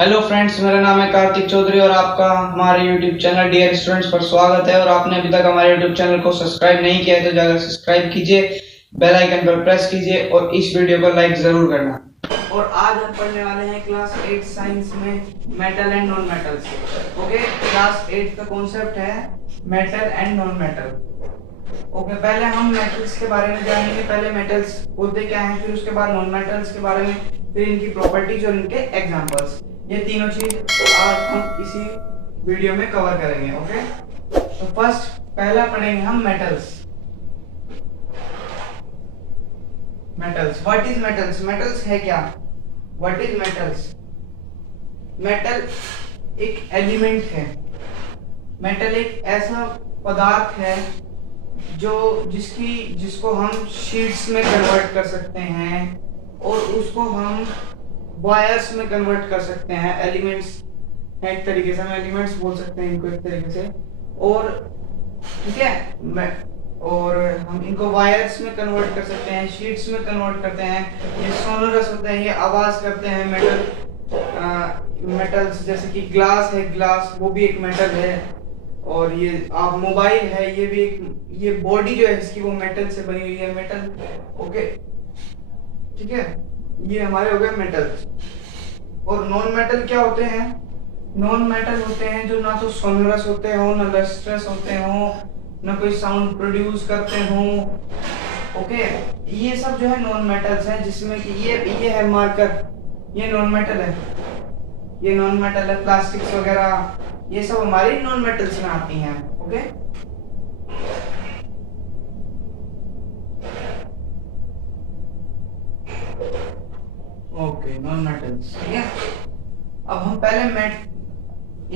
Hello friends, मेरा नाम है कार्तिक चौधरी और आपका हमारे यूट्यूब चैनल डियर स्टूडेंट्स पर स्वागत है। और आपने अभी तक हमारे यूट्यूब चैनल को सब्सक्राइब नहीं किया है तो जाकर सब्सक्राइब कीजिए, बेल आइकन पर प्रेस कीजिए और इस वीडियो को लाइक जरूर करना। और आज हम पढ़ने वाले हैं क्लास 8 साइंस में metal and non metals. Okay, class 8 का कॉन्सेप्ट है metal and non metal. Okay, पहले हम मेटल्स के बारे में जानेंगे। पहले मेटल्स होते क्या हैं, फिर उसके बाद नॉन मेटल्स के बारे में, फिर इनकी प्रॉपर्टीज और इनके एग्जांपल्स। ये तीनों चीज आज हम इसी वीडियो में कवर करेंगे। ओके, तो फर्स्ट पहला पढ़ेंगे हम metals. Metals, what is metals? Metals है क्या? What is metals? मेटल एक एलिमेंट है। मेटल एक ऐसा पदार्थ है जिसको हम शीट्स में कन्वर्ट कर सकते हैं और उसको हम वायर्स में कन्वर्ट कर सकते हैं। एलिमेंट्स है एक तरीके से, हम एलिमेंट्स बोल सकते हैं इनको एक तरीके से। और ठीक है, और हम इनको वायर्स में कन्वर्ट कर सकते हैं, शीट्स में कन्वर्ट करते हैं। ये सोनोरस होते हैं, ये आवाज करते हैं। मेटल्स जैसे कि ग्लास है, ग्लास वो भी एक मेटल है। और ये आप मोबाइल है, ये भी एक, ये बॉडी जो है इसकी वो मेटल से बनी हुई है, मेटल। ओके, ठीक है, ये हमारे हो गए मेटल्स। और नॉन मेटल क्या होते हैं? नॉन मेटल होते हैं जो ना तो सोनरस होते हो, ना लस्ट्रस होते हो, ना कोई साउंड प्रोड्यूस करते हो। ओके, ये सब जो है नॉन मेटल्स हैं, जिसमें कि ये है मार्कर, ये नॉन मेटल है, ये नॉन मेटल है। प्लास्टिक्स वगैरह ये सब हमारी नॉन मेटल्स में आती हैं। Okay, okay, non metals. ठीक है, अब हम पहले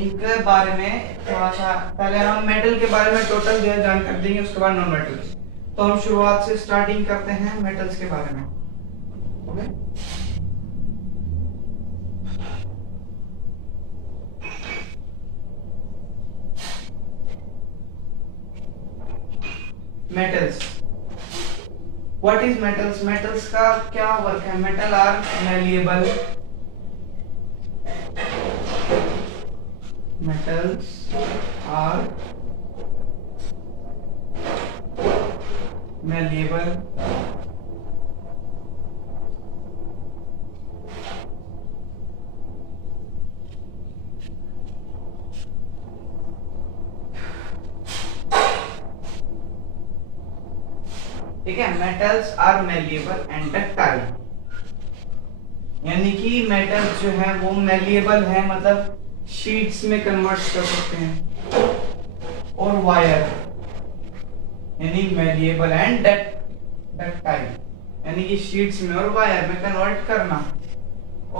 इनके बारे में थोड़ा सा, पहले हम मेटल के बारे में टोटल जो है जानकारी देंगे, उसके बाद नॉन मेटल्स। तो हम शुरुआत से स्टार्टिंग करते हैं मेटल्स के बारे में। Okay, metals, what is metals? Metals का क्या वर्क है? Metal are malleable, metals are malleable ठीक है। Metals are malleable and ductile, यानी कि मेटल्स जो है वो मैलिएबल है, मतलब शीट्स में कन्वर्ट कर सकते हैं। और वायर यानी मैलिएबल एंड डक्टाइल, यानी कि शीट्स में और वायर में कन्वर्ट करना।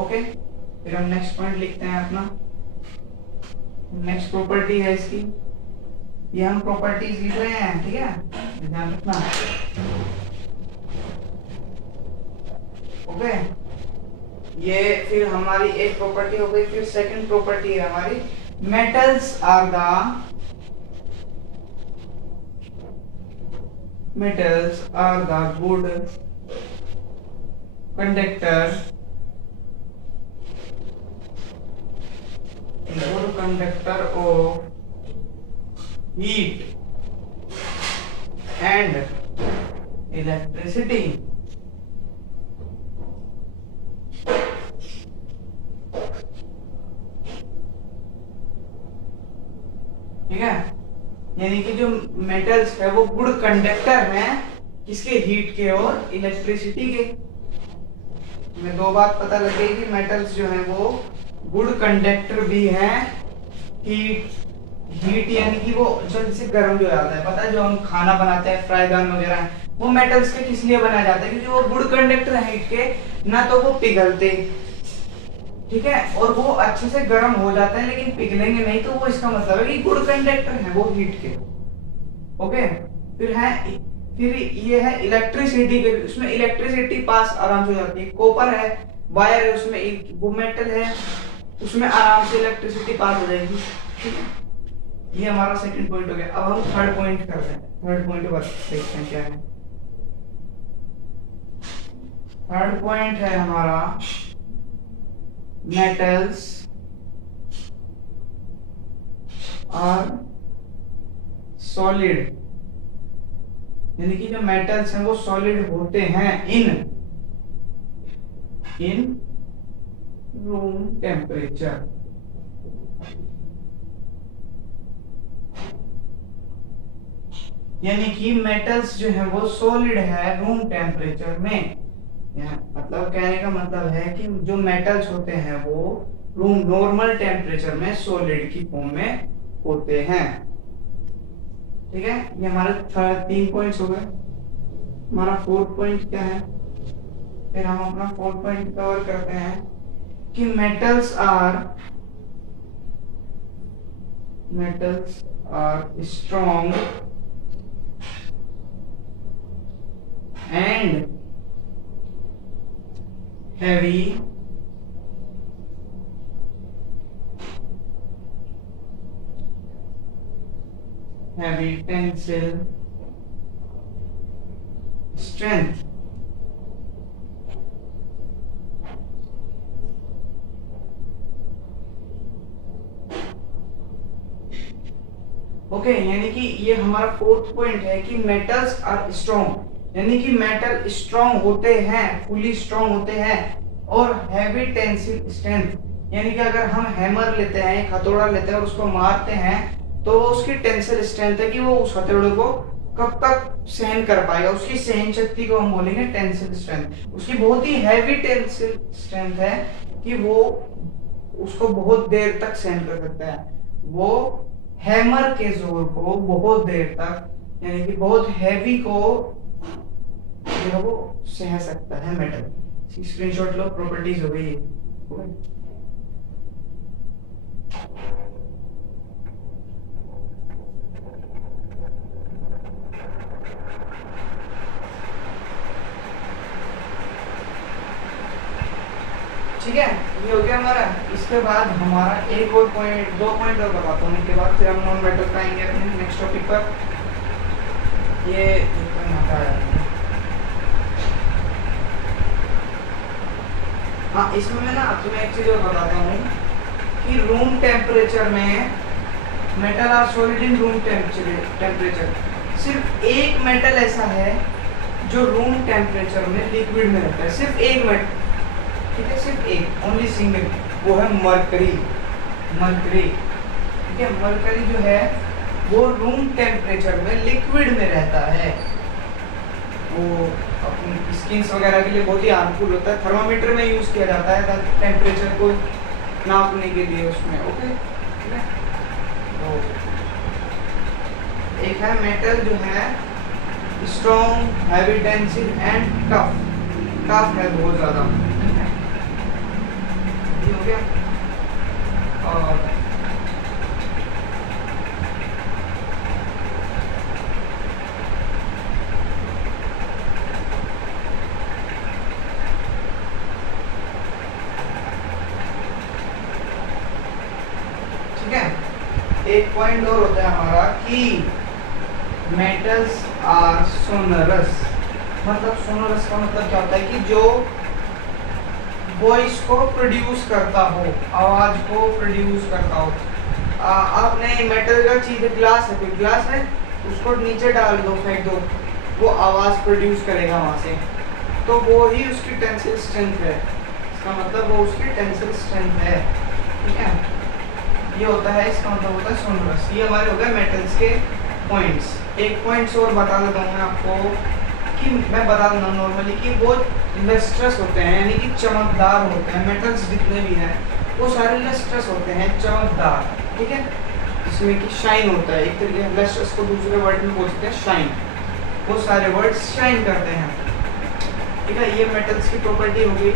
ओके, फिर हम नेक्स्ट पॉइंट लिखते हैं अपना। नेक्स्ट प्रॉपर्टी है इसकी, ये हम प्रॉपर्टीज लिख रहे हैं, ठीक है, ध्यान रखना। ओके, ये फिर हमारी एक प्रॉपर्टी हो गई। फिर सेकंड प्रॉपर्टी है हमारी, metals are the good conductor of heat and electricity. ठीक है, यानी कि जो मेटल्स है वो गुड कंडक्टर हैं, किसके? हीट के और इलेक्ट्रिसिटी के। में दो बात पता लग गई कि मेटल्स जो है वो गुड कंडक्टर भी हैं। हीट यानी कि वो जल्दी से गर्म जो जाता है, पता है, जो हम खाना बनाते हैं, फ्राईगन वगैरह, वो मेटल्स के किस लिए बनाया जाता है? क्योंकि वो गुड कंडक्टर है हीट के, ना तो वो पिघलते, ठीक है, और वो अच्छे से गर्म हो जाते हैं, लेकिन पिघलेंगे नहीं। तो वो इसका मतलब है कि गुड कंडक्टर है वो हीट के। ओके, फिर ये है इलेक्ट्रिसिटी के, उसमें इलेक्ट्रिसिटी पास आराम से हो जाती है। कॉपर है, वायर है, उसमें वो मेटल है, उसमें आराम से इलेक्ट्रिसिटी पास हो जाएगी। ठीक है, ये हमारा सेकंड पॉइंट हो गया। अब हम थर्ड पॉइंट करते हैं। थर्ड पॉइंट देखते हैं क्या है। थर्ड पॉइंट है हमारा metals आर सॉलिड, यानी कि जो मेटल्स हैं वो सॉलिड होते हैं इन रूम टेम्परेचर। यानी कि मेटल्स जो है वो सॉलिड है रूम टेम्परेचर में। मतलब कहने का मतलब है कि जो मेटल्स होते हैं वो रूम नॉर्मल टेम्परेचर में सॉलिड की फॉर्म में होते हैं। ठीक है, ये हमारे 3 पॉइंट्स हो गए। हमारा 4th पॉइंट क्या है, फिर हम अपना 4th पॉइंट कवर करते हैं कि metals are strong and heavy tensile strength। ओके, यानी कि ये हमारा 4th पॉइंट है कि मेटल्स आर स्ट्रॉन्ग, यानी कि मेटल स्ट्रॉन्ग होते हैं, फुली स्ट्रॉन्ग होते हैं। और हैवी टेंसिल स्ट्रेंथ, यानी कि अगर हम हैमर लेते हैं, एक हथौड़ा लेते हैं और उसको मारते हैं तो उसकी टेंसिल स्ट्रेंथ है कि वो उस हथौड़े को कब तक सहन कर पाएगा, उसकी सहन शक्ति को हम बोलेंगे टेंसिल स्ट्रेंथ। उसकी बहुत ही हैवी टेंसिल स्ट्रेंथ है कि वो उसको बहुत देर तक सहन कर सकता है। वो हैमर के जोर को बहुत देर तक, यानी कि बहुत हैवी को जो है वो सह सकता है मेटल। स्क्रीनशॉट लो, प्रॉपर्टीज हो गई। ठीक है, ये हो गया हमारा। इसके बाद हमारा एक और पॉइंट, 2 पॉइंट और बताता हूँ, इनके बाद फिर हम नॉन मेटल पे आएंगे अपने नेक्स्ट टॉपिक पर। ये हाँ, इसमें मैं ना तुम्हें एक चीज और बताता हूँ कि रूम टेम्परेचर में metal are solid in room temperature. सिर्फ एक मेटल ऐसा है जो रूम टेम्परेचर में लिक्विड में रहता है, सिर्फ एक मेटल। ठीक है, सिर्फ एक, ओनली सिंगल, वो है मरकरी। ठीक है, मरकरी जो है वो रूम टेम्परेचर में लिक्विड में रहता है। वो अपनी स्किन्स वगैरह के लिए बहुत ही हार्मफुल होता है। थर्मामीटर में यूज किया जाता है टेम्परेचर को नापने के लिए उसमें। ओके, ठीक है। तो एक है मेटल जो है strong, heavy tensile and tough है बहुत ज्यादा। ये हो गया। और एक पॉइंट और होता है हमारा कि मेटल्स आर सोनरस। मतलब सोनरस का मतलब क्या होता है कि जो वॉइस को प्रोड्यूस करता हो, आवाज को प्रोड्यूस करता हो। आपने मेटल का चीज, ग्लास है, कोई ग्लास है, उसको नीचे डाल दो, फेंक दो, वो आवाज प्रोड्यूस करेगा वहां से। तो वो ही उसकी टेंसिल स्ट्रेंथ है। इसका मतलब वो उसकी टेंसिल स्ट्रेंथ है। ठीक है, ये होता है, इसका मतलब होता है सोनरस। ये हमारे हो गए मेटल्स के पॉइंट्स। एक पॉइंट्स और बता देता हूँ मैं आपको कि मैं बता दूंगा नॉर्मली कि वो लस्ट्रस होते हैं, यानी कि चमकदार होते हैं। मेटल्स जितने भी हैं वो सारे लस्ट्रस होते हैं, चमकदार। ठीक है, जिसमें कि शाइन होता है। एक तरीके से लस्ट्रस को दूसरे वर्ड में बोलते हैं शाइन। वो सारे वर्ड्स शाइन करते हैं। ठीक है, ये मेटल्स की प्रॉपर्टी हो गई।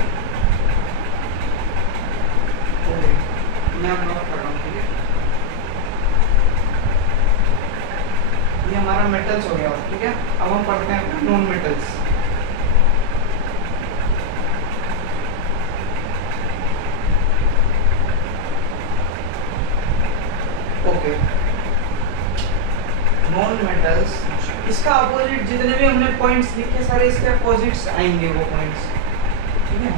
मैं नोट कर रहा हूँ। ठीक है, ये हमारा मेटल्स हो गया। ठीक है, अब हम पढ़ते हैं non metals. Okay, non metals, इसका अपोजिट जितने भी हमने पॉइंट्स लिखे सारे इसके अपोजिट्स आएंगे वो पॉइंट्स। ठीक है,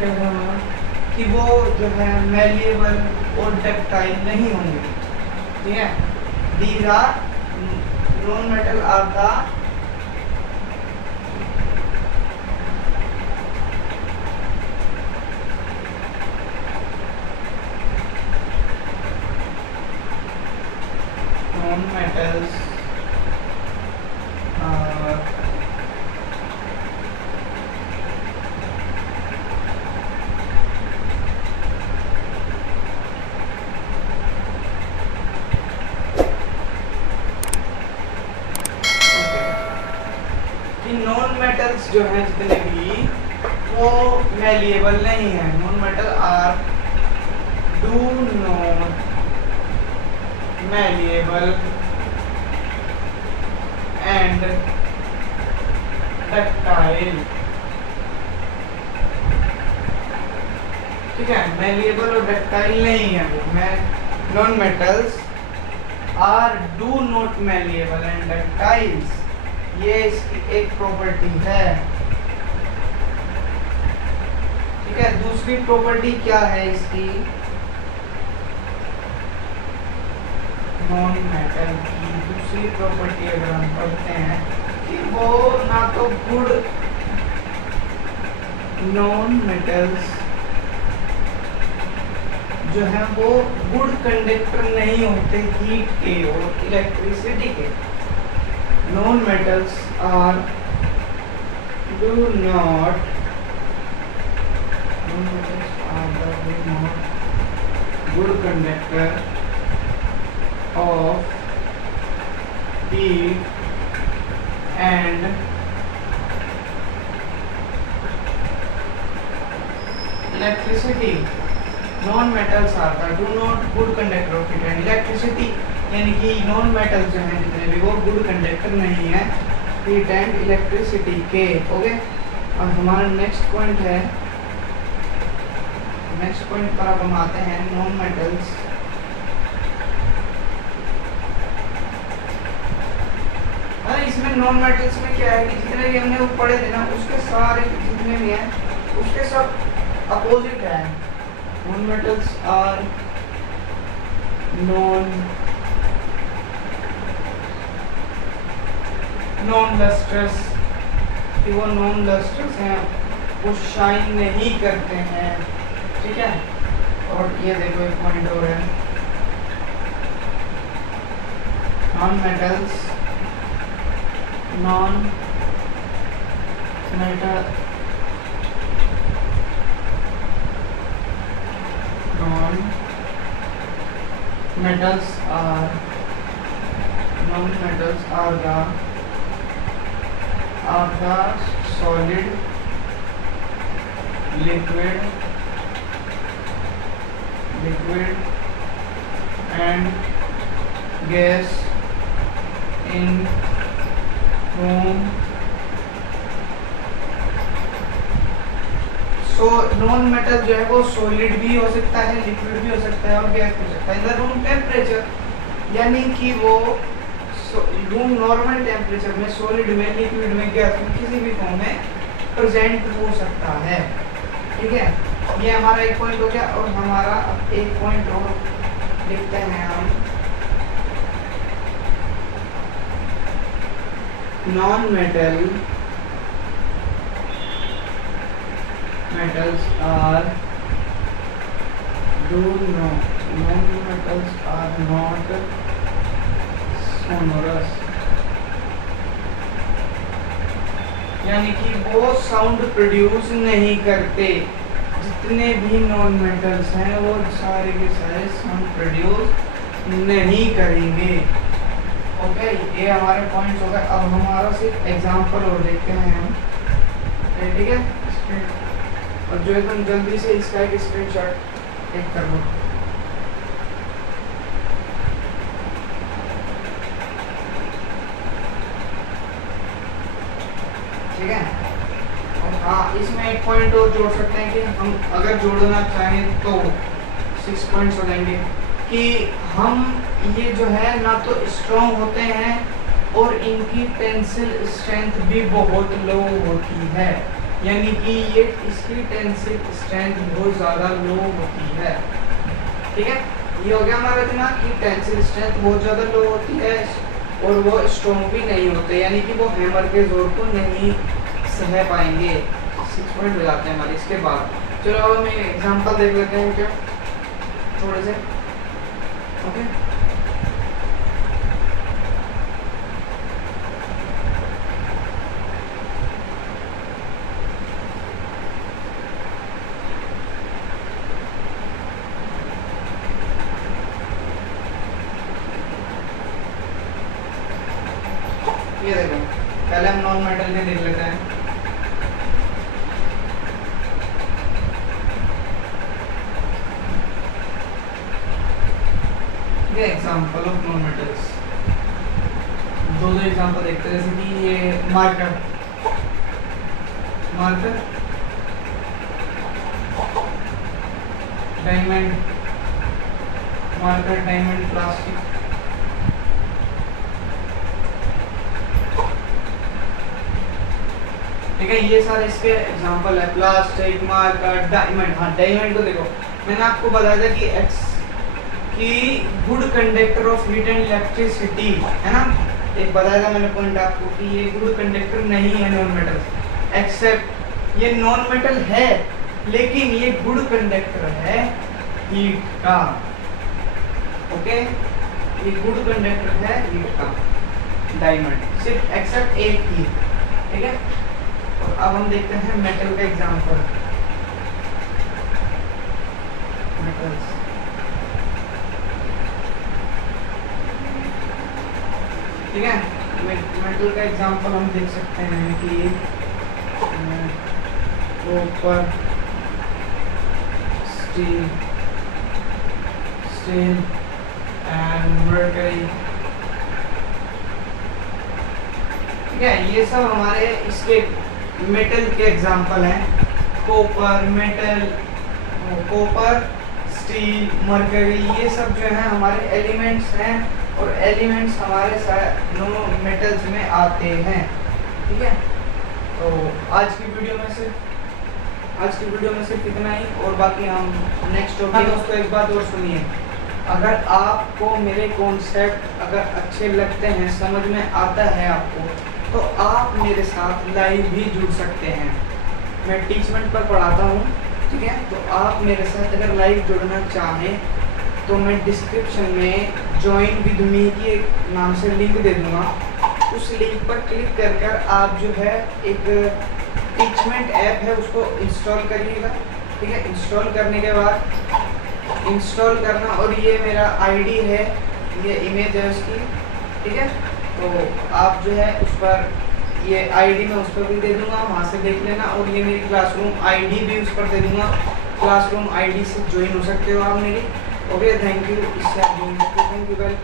कि वो जो है मेलिएबल और डक्टाइल नहीं होंगे। ठीक है, these are non metal are the non metals non metals जो हैं जितने भी वो मेलिएबल नहीं है। Non metal are do not malleable and ductile. ठीक है, मेलिएबल और डक्टाइल नहीं है वो। मैं non metals are do not malleable and ductiles, ये इसकी एक प्रॉपर्टी है। ठीक है, दूसरी प्रॉपर्टी क्या है इसकी नॉन मेटल की? दूसरी प्रॉपर्टी अगर हम पढ़ते हैं कि वो ना तो गुड नॉन मेटल्स जो है वो गुड कंडक्टर नहीं होते हीट के और इलेक्ट्रिसिटी के। Non metals are do not good conductor of heat and electricity. Non metals are the do not good conductor of heat and electricity, यानी कि नॉन मेटल जो है जितने भी वो गुड कंडक्टर नहीं है हीट एंड इलेक्ट्रिसिटी के। ओके, और हमारा नेक्स्ट पॉइंट है, नेक्स्ट पॉइंट पर अब हम आते हैं नॉन मेटल्स। इसमें नॉन मेटल्स में क्या है कि जितने भी हमने वो पढ़े थे ना उसके सारे जितने भी हैं उसके सब अपोजिट है। Non metals are non lustrous, कि वो नॉन लस्ट्रस हैं, वो शाइन नहीं करते हैं। ठीक है, और ये देखो एक पॉइंट और है, non metals non metal non metals are the solid liquid and gas in so non metal जो है वो सॉलिड भी हो सकता है, लिक्विड भी हो सकता है और गैस भी हो सकता है। इन रूम टेम्परेचर, यानी कि वो रूम नॉर्मल टेम्परेचर में सॉलिड में, लिक्विड में, गैस में, किसी भी फॉर्म में प्रेजेंट हो सकता है। ठीक है, ये हमारा एक पॉइंट हो गया। और हमारा एक पॉइंट और लिखते हैं हम, non metals are non metals are not sonorous, यानी कि वो साउंड प्रोड्यूस नहीं करते। जितने भी नॉन मेटल्स हैं वो सारे के सारे साउंड प्रोड्यूस नहीं करेंगे। ओके, ये हमारे पॉइंट्स हो गए। अब हमारा सिर्फ एग्जांपल और देखते हैं हम। ठीक है, और जो है तुम जल्दी से इसका एक स्क्रीनशॉट टेक कर लो। ठीक है, और हाँ, इसमें एक पॉइंट और जोड़ सकते हैं कि हम अगर जोड़ना चाहें तो 6 पॉइंट्स हो जाएंगे कि हम ये जो है ना तो स्ट्रॉन्ग होते हैं और इनकी टेंसिल स्ट्रेंथ भी बहुत लो होती है। यानी कि ये इसकी टेंसिल स्ट्रेंथ बहुत ज़्यादा लो होती है। ठीक है, ये हो गया हमारा दिमाग की टेंसिल स्ट्रेंथ बहुत ज़्यादा लो होती है और वो स्ट्रॉन्ग भी नहीं होते, यानी कि वो हैमर के जोर को नहीं सह पाएंगे। 6 पॉइंट हो जाते हैं हमारे। इसके बाद चलो अब हम एग्जांपल देख लेते हैं क्या थोड़े से। ओके, ये देखो पहले हम नॉन मेटल के देख लेते हैं। ये एग्जांपल ऑफ नॉन मेटल्स, दो एग्जांपल देखते हैं। जैसे कि ये marker diamond, marker diamond plastic. ठीक है, ये सारे इसके एग्जांपल है। Plastic, marker, diamond. हाँ, डायमंड को देखो, मैंने आपको बताया था कि good conductor of heat and electricity, है ना। एक बताया था मैंने पॉइंट आपको कि ये गुड कंडक्टर नहीं है नॉन मेटल, एक्सेप्ट ये नॉन मेटल है लेकिन ये गुड कंडक्टर है हीट का। ओके, ये गुड कंडक्टर है हीट का डायमंड, सिर्फ एक्सेप्ट एक ही। ठीक है, और अब हम देखते हैं मेटल का एग्जांपल। मेटल्स, ठीक है, मेटल का एग्जांपल हम देख सकते हैं कि कॉपर, स्टील एंड मर्करी। ठीक है, ये सब हमारे इसके मेटल के एग्जांपल हैं। Copper, metal, copper, steel, mercury, ये सब जो है हमारे एलिमेंट्स हैं और एलिमेंट्स हमारे दोनों मेटल्स में आते हैं। ठीक है, तो आज की वीडियो में सिर्फ इतना ही, और बाकी हम नेक्स्ट टॉपिक। दोस्तों एक बात और सुनिए, अगर आपको मेरे कॉन्सेप्ट अगर अच्छे लगते हैं, समझ में आता है आपको, तो आप मेरे साथ लाइव भी जुड़ सकते हैं। मैं टीचमेंट पर पढ़ाता हूँ। ठीक है, तो आप मेरे साथ अगर लाइव जुड़ना चाहें तो मैं डिस्क्रिप्शन में ज्वाइन विद मी की एक नाम से लिंक दे दूँगा। उस लिंक पर क्लिक कर आप जो है एक टीचमेंट ऐप है उसको इंस्टॉल करिएगा। ठीक है, इंस्टॉल करने के बाद इंस्टॉल करना, और ये मेरा आईडी है, ये इमेज है उसकी। ठीक है, तो आप जो है उस पर ये आईडी मैं उस पर भी दे दूंगा, वहाँ से देख लेना, और ये मेरी क्लासरूम आईडी भी उस पर दे दूंगा। क्लासरूम आईडी से ज्वाइन हो सकते हो आप मेरी। Okay, thank you. इससे आप ज्वाइन सकते हो। Thank you guys.